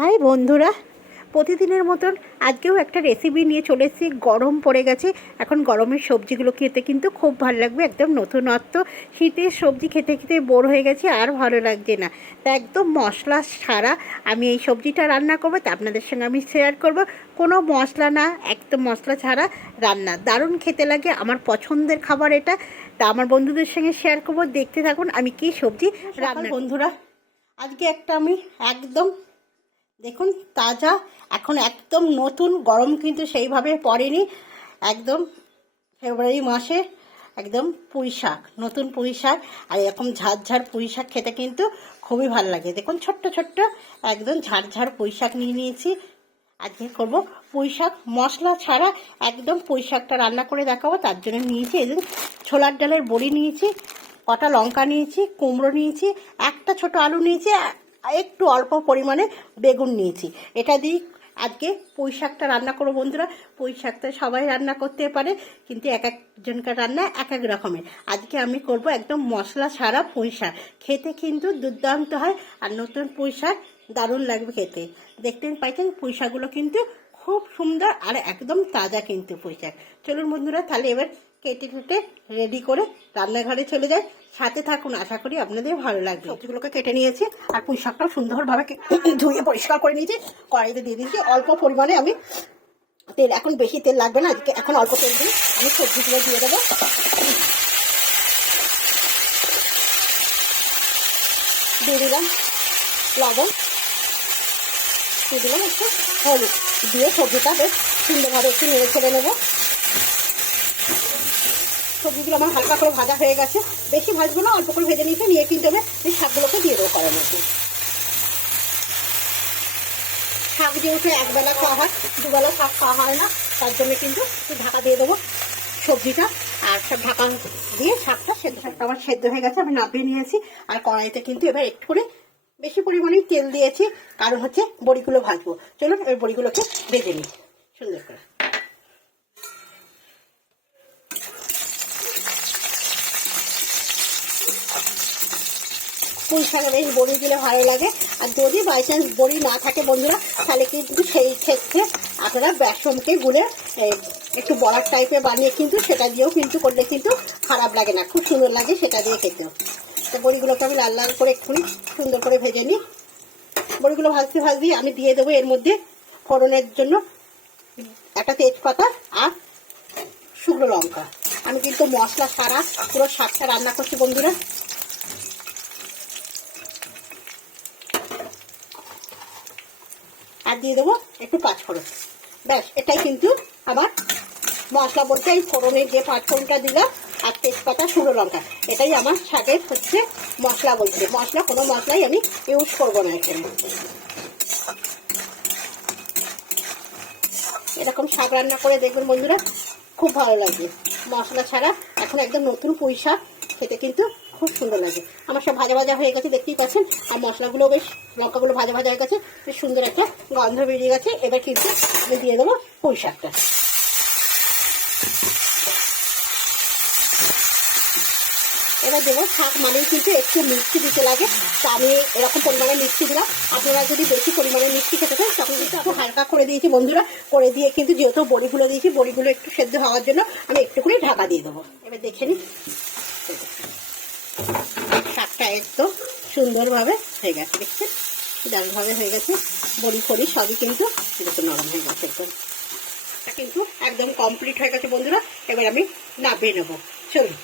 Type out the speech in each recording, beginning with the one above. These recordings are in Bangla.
হাই বন্ধুরা, প্রতিদিনের মতন আজকেও একটা রেসিপি নিয়ে চলে এসেছি। গরম পড়ে গেছে, এখন গরমের সবজিগুলো খেতে কিন্তু খুব ভালো লাগবে। একদম নতুনত্ব, শীতের সবজি খেতে খেতে বোর হয়ে গেছে, আর ভালো লাগছে না। তা একদম মশলা ছাড়া আমি এই সবজিটা রান্না করবো, তা আপনাদের সঙ্গে আমি শেয়ার করব। কোনো মশলা না, একদম মশলা ছাড়া রান্না, দারুণ খেতে লাগে। আমার পছন্দের খাবার এটা, তা আমার বন্ধুদের সঙ্গে শেয়ার করবো। দেখতে থাকুন আমি কি সবজি রান্না। বন্ধুরা, আজকে একটা আমি একদম দেখুন তাজা, এখন একদম নতুন, গরম কিন্তু সেইভাবে পড়েনি, একদম ফেব্রুয়ারি মাসে একদম পুঁই শাক, নতুন পুঁই শাক। আর এরকম ঝাড় পুঁই শাক খেতে কিন্তু খুবই ভালো লাগে। দেখুন ছোট্ট ছোট্ট একদম ঝাড় পুঁই শাক নিয়ে নিয়েছি। আজকে করব পুঁই শাক মশলা ছাড়া, একদম পুঁই শাকটা রান্না করে দেখাবো। তার জন্য নিয়েছি এই ছোলার ডালের বড়ি নিয়েছি, কটা লঙ্কা নিয়েছি, কুমড়ো নিয়েছি, একটা ছোট আলু নিয়েছি, একটু অল্প পরিমাণে বেগুন নিয়েছি। এটা দিয়ে আজকে পুঁই শাকটা রান্না করবো। বন্ধুরা, পুঁই শাকটা সবাই রান্না করতে পারে, কিন্তু এক একজনকার রান্না এক এক রকমের। আজকে আমি করব একদম মশলা ছাড়া পুঁই শাক, খেতে কিন্তু দুর্দান্ত হয়। আর নতুন পুঁই শাক দারুণ লাগবে খেতে। দেখতে পাইছেন পুঁই শাকগুলো কিন্তু খুব সুন্দর আর একদম তাজা কিন্তু পুঁই শাক। চলুন বন্ধুরা, তাহলে এবার কেটে কেটে রেডি করে রান্নাঘরে চলে যায়। সাথে থাকুন, আশা করি আপনাদের ভালো লাগবে। সবজিগুলোকে কেটে নিয়েছি আর পুঁই শাকটাও সুন্দরভাবে ধুয়ে পরিষ্কার করে নিয়েছি। কড়াইতে দিয়ে দিয়েছি অল্প পরিমাণে আমি তেল, এখন বেশি তেল লাগবে না, আজকে এখন অল্প তেল দিয়ে আমি সবজিগুলো দিয়ে দেবো। দিয়ে দিলাম লবণ, দিয়ে দিলাম একটু হলুদ, দিয়ে সবজিটা বেশ সুন্দরভাবে একটু নেড়ে ছেড়ে নেবো। সবজিগুলো আমার হালকা করে ভাজা হয়ে গেছে, বেশি ভাজবো না, অল্প করে ভেজে নিয়েছে। নিয়ে কিন্তু আমি এই শাকগুলোকে দিয়ে দেবো করার মধ্যে। শাক যেহেতু একবেলা খাওয়া হয়, দুবেলা শাক খাওয়া হয় না, তার জন্য কিন্তু ঢাকা দিয়ে দেবো সবজিটা। আর সব ঢাকা দিয়ে শাকটা শাকটা আমার সেদ্ধ হয়ে গেছে, আমি নামিয়ে নিয়েছি। আর কড়াইতে কিন্তু এবার একটু করে বেশি পরিমাণে তেল দিয়েছি, কারণ হচ্ছে বড়িগুলো ভাজবো। চলুন এবার বড়িগুলোকে ভেজে নিই সুন্দর করে। পুঁই শাকে বেশ বড়ি দিলে ভালো লাগে। আর যদি বাই চান্স বড়ি না থাকে বন্ধুরা, তাহলে কিন্তু সেই ক্ষেত্রে আপনারা বেসনকে গুলে একটু বড়ার টাইপের বানিয়ে কিন্তু সেটা দিয়েও কিন্তু করলে কিন্তু খারাপ লাগে না, খুব সুন্দর লাগে সেটা দিয়ে খেতেও। তো বড়িগুলোকে আমি লাল লাল করে একটু সুন্দর করে ভেজে নিই। বড়িগুলো ভাজতে ভাজতেই আমি দিয়ে দেবো এর মধ্যে ফোড়নের জন্য একটা তেজপাতা আর শুকনো লঙ্কা। আমি কিন্তু মশলা ছাড়া পুরো শাকটা রান্না করছি বন্ধুরা। আর দিয়ে দেবো একটু পাঁচফোড়ন। ব্যাস, এটাই কিন্তু আমার মশলা বলতে এই ফোড়নের যে পাঁচফোড়নটা দিলাম আর তেজপাতা শুকনো লঙ্কা, এটাই আমার শাকের হচ্ছে মশলা বলতে। মশলা কোনো মশলাই আমি ইউজ করবো না এখানে। এরকম শাক রান্না করে দেখবেন বন্ধুরা, খুব ভালো লাগে মশলা ছাড়া। এখন একদম নতুন পুঁই শাক খেতে কিন্তু খুব সুন্দর লাগে। আমার সব ভাজা ভাজা হয়ে গেছে, দেখতেই পাচ্ছেন। আর মশলাগুলো বেশ, লঙ্কাগুলো ভাজা ভাজা হয়ে গেছে, বেশ সুন্দর একটা গন্ধ বেরিয়ে গেছে। এবার কিন্তু আমি দিয়ে দেবো পুঁই শাকটা। এবার দেবো, শাক মানেই কিন্তু একটু মিষ্টি দিতে লাগে, তা আমি এরকম পরিমাণে মিষ্টি দিলাম। আপনারা যদি বেশি পরিমাণে মিষ্টি খেতে চান তখন কিন্তু একটু হালকা করে দিয়েছি বন্ধুরা। করে দিয়ে কিন্তু যেহেতু বড়িগুলো দিয়েছি, বড়িগুলো একটু সেদ্ধ হওয়ার জন্য আমি একটু করে ঢাকা দিয়ে দেবো। এবার দেখে নিই, শাকটা একদম সুন্দরভাবে হয়ে গেছে, দেখছেন দারুণভাবে হয়ে গেছে। বড়ি ফড়ি সবই কিন্তু একটু নরম হয়ে গেছে, একদম কিন্তু একদম কমপ্লিট হয়ে গেছে বন্ধুরা। এবার আমি নামিয়ে নেবো। চলুন,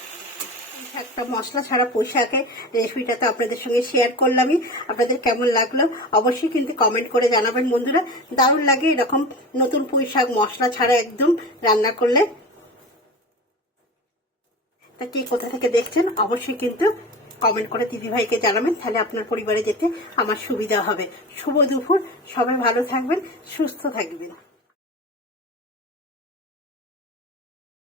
একটা মশলা ছাড়া পুঁই শাকের রেসিপিটা তো আপনাদের সঙ্গে শেয়ার করলামই। আপনাদের কেমন লাগলো অবশ্যই কিন্তু কমেন্ট করে জানাবেন বন্ধুরা। দারুণ লাগে এরকম নতুন পুঁই শাক মশলা ছাড়া একদম রান্না করলে। তা কে কোথা থেকে দেখছেন অবশ্যই কিন্তু কমেন্ট করে দিদিভাইকে জানাবেন, তাহলে আপনার পরিবারে যেতে আমার সুবিধা হবে। শুভ দুপুর, সবাই ভালো থাকবেন, সুস্থ থাকবেন।